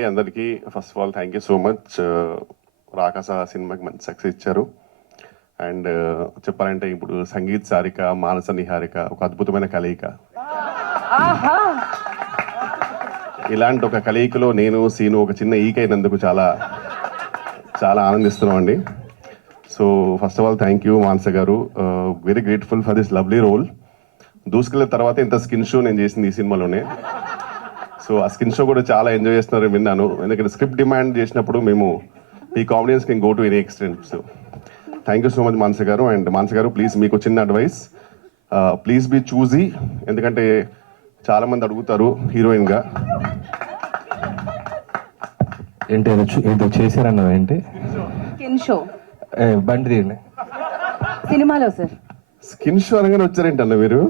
అండి అందరికీ. First of all thank you so much. Rakasa సినిమాకి మంచి సక్సెస్ ఇచ్చారు. అండ్ చెప్పాలంటే ఇప్పుడు సంగీత్ సారిక, మానస నిహారిక ఒక అద్భుతమైన కలయిక. ఇలాంటి ఒక కలయికలో నేను సీను ఒక చిన్న ఈకైనందుకు చాలా చాలా ఆనందిస్తున్నాం అండి. So first of all thank you Manasa గారు. Very grateful for this lovely role. దూసుకెళ్ళిన తర్వాత ఇంత స్కిన్ షో నేను చేసింది ఈ సినిమాలోనే. సో ఆ స్కిన్ షో కూడా చాలా ఎంజాయ్ చేస్తున్నారని విన్నాను. ఎందుకంటే స్క్రిప్ట్ డిమాండ్ చేసినప్పుడు మేము ఈ comedians can go to any extent. So thank you so much Manasa గారు. అండ్ మానస గారు ప్లీజ్ మీకు చిన్న అడ్వైస్, ప్లీజ్ బీ చూజీ. ఎందుకంటే చాలా మంది అడుగుతారు హీరోయిన్గా. ఏంటి ఏదో చేశారన్న ఏంటి స్కిన్ షో బండి తీయండి సినిమాలో సార్. స్కిన్ షో అనగానే వచ్చారేంటన్న మీరు?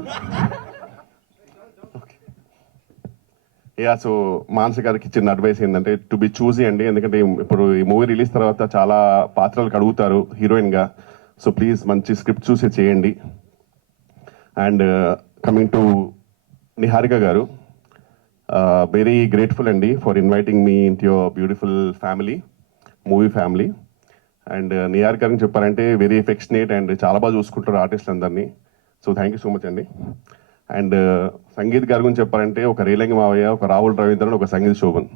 యా, సో మానస గారికి చిన్న అడ్వైస్ ఏంటంటే టు బి చూజీ అండి. ఎందుకంటే ఇప్పుడు ఈ మూవీ రిలీజ్ తర్వాత చాలా పాత్రలకు అడుగుతారు హీరోయిన్గా. సో ప్లీజ్ మంచి స్క్రిప్ట్ చూసి చేయండి. అండ్ కమింగ్ టు నిహారిక గారు, వెరీ గ్రేట్ఫుల్ అండి for inviting me into your beautiful family, movie family. And Niharika గారికి చెప్పారంటే వెరీ ఎఫెక్షనేట్ అండ్ చాలా బాగా చూసుకుంటారు ఆర్టిస్టులు అందరినీ. So thank you so much అండి. అండ్ సంగీత్ గారి గురించి చెప్పాలంటే ఒక రేలంగి మావయ్య, ఒక రాహుల్ రవీంద్రన్, ఒక సంగీత్ శోభన్,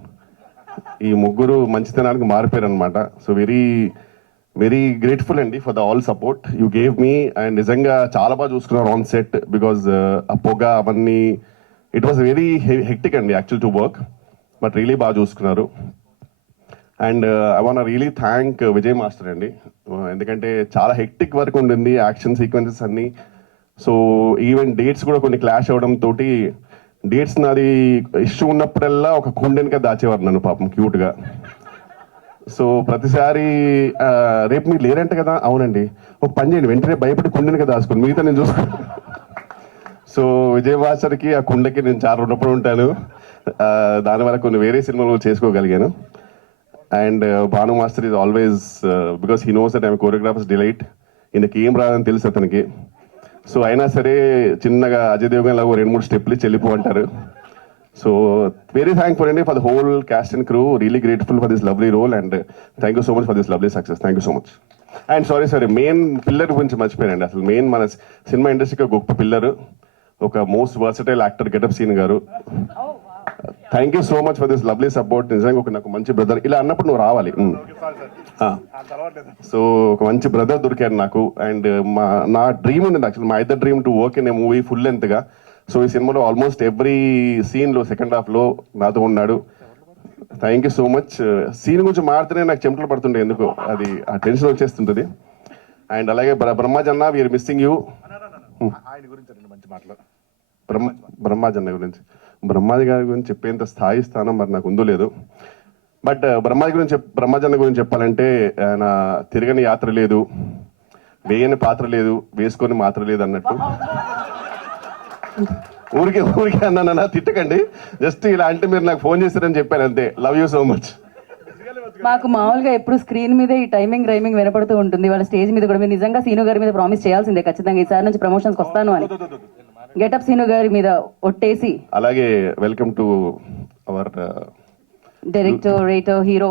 ఈ ముగ్గురు మంచితనానికి మారిపోయారు అనమాట. సో వెరీ వెరీ గ్రేట్ఫుల్ అండి for the all support you gave me. And నిజంగా చాలా బాగా చూసుకున్నారు ఆన్ సెట్. బికాజ్ ఆ పొగ అవన్నీ ఇట్ వాస్ వెరీ హెక్టిక్ అండి actual to work, but really బాగా చూసుకున్నారు. And I want really thank Vijay master అండి. ఎందుకంటే చాలా హెక్టిక్ వర్క్ ఉండింది, యాక్షన్ సీక్వెన్సెస్ అన్నీ. సో ఈవెన్ డేట్స్ కూడా కొన్ని క్లాష్ అవ్వడంతో డేట్స్ నాది ఇష్యూ ఉన్నప్పుడల్లా ఒక కుండెనిక దాచేవారు నన్ను పాపం క్యూట్గా. సో ప్రతిసారి రేపు మీరు లేరంటే కదా, అవునండి ఒక పని చేయండి వెంటనే భయపడి కుండెనిక దాచుకోండి, మిగతా నేను చూసుకుంటాను. సో విజయ్ మాస్టర్కి ఆ కుండకి నేను చాలా రుణపడి ఉంటాను. దానివల్ల కొన్ని వేరే సినిమాలు చేసుకోగలిగాను. And Bhanu master is always because he knows that I'm choreographers delight. ఈయనకి ఏం రాదని తెలుసు అతనికి. సో అయినా సరే చిన్నగా అజయ్ దేవగన్ లాగా 2-3 స్టెప్లు చెల్లిపో అంటారు. సో వెరీ థ్యాంక్ఫుల్ అండి for the whole cast and crew. Really grateful for this lovely role and thank you so much for this lovely success. Thank you so much. And sorry main pillar గురించి మర్చిపోయానండి. అసలు main మన cinema ఇండస్ట్రీకి గొప్ప pillar, ఒక most versatile actor Getup Seenu గారు. Thank you so much for this lovely support. నిజంగా ఒక నాకు మంచి బ్రదర్, ఇలా అన్నప్పుడు నువ్వు రావాలి. సో ఒక మంచి బ్రదర్ దొరికారు నాకు. అండ్ నా డ్రీమ్ ఉండింది యాక్చువల్, మా ఇద్దరు dream to work in a movie full లెంత్గా. సో ఈ సినిమాలో ఆల్మోస్ట్ ఎవ్రీ సీన్లో సెకండ్ హాఫ్లో నాతో ఉన్నాడు. Thank you so much. Scene గురించి మారితేనే నాకు చెమటలు పడుతుండే, ఎందుకు అది ఆ టెన్షన్ వచ్చేస్తుంటుంది. అండ్ అలాగే బ్రహ్మాజన్న, వీఆర్ మిస్సింగ్ యూ. బ్రహ్మాజన్న గురించి, బ్రహ్మాజీ గారి గురించి చెప్పేంత స్థాయి స్థానం మరి నాకు ఉందో లేదు. బట్ బ్రహ్మాజన్న గురించి చెప్పాలంటే ఆయన తిరగని యాత్ర లేదు, వేయని పాత్ర లేదు, వేసుకొని మాత్ర లేదు అన్నట్టు. ఊరికే అన్నా తిట్టకండి, జస్ట్ ఇలా అంటే మీరు నాకు ఫోన్ చేస్తారని చెప్పాను అంతే. Love you so much. మాకు మామూలుగా ఎప్పుడు స్క్రీన్ మీద ఈ టైమింగ్ రైమింగ్ వినపడుతూ ఉంటుంది. వాళ్ళ స్టేజ్ మీద కూడా మీరు నిజంగా సీను గారి మీద ప్రామిస్ చేయాల్సిందే ఖచ్చితంగా, ఈసారి నుంచి ప్రమోషన్స్కి వస్తాను అని. గెటప్ సీను గారి మీద ఒట్టేసి. అలాగే welcome to our director, writer, hero.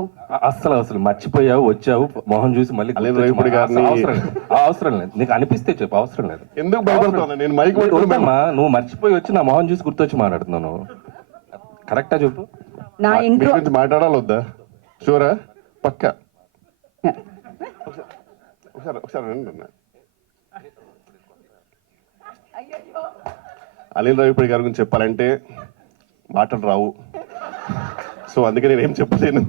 అసలు మర్చిపోయావు, వచ్చావు, మొహం చూసి మళ్ళీ అవసరం లేదు. నీకు అనిపిస్తే చెప్పు, అవసరం లేదు. ఎందుకు భయపడుతున్నా నేను? మైక్ నువ్వు మర్చిపోయి వచ్చి నా మొహం చూసి గుర్తొచ్చి మాట్లాడుతున్నాను. కరెక్టా చెప్పు. నా ఇంట్లో గురించి మాట్లాడాలి వద్దా? షూరా? పక్కా. ఒకసారి రండి. అనిల్ రావిపూడి గారి గురించి చెప్పాలంటే మాటలు రావు. సో అందుకే నేను ఏం చెప్పలేను,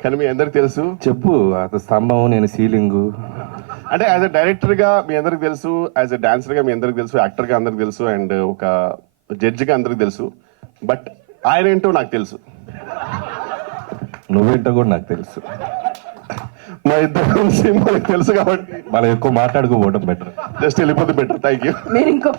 కానీ మీ అందరికి తెలుసు. చెప్పు. అతను స్తంభం, నేను సీలింగ్. అంటే యాజ్ అ డైరెక్టర్గా మీ అందరికి తెలుసు, యాజ్ అ డాన్సర్గా మీ అందరికి తెలుసు, యాక్టర్గా అందరికి తెలుసు, అండ్ ఒక జడ్జిగా అందరికి తెలుసు. బట్ ఆయన ఏంటో నాకు తెలుసు, నువ్వేంటో కూడా నాకు తెలుసు. మా ఇద్దరు గురించి మనకు తెలుసు కాబట్టి మనం ఎక్కువ మాట్లాడుకోవడం బెటర్. జస్ట్ వెళ్ళిపోతే బెటర్. Thank you. మీరు ఇంకో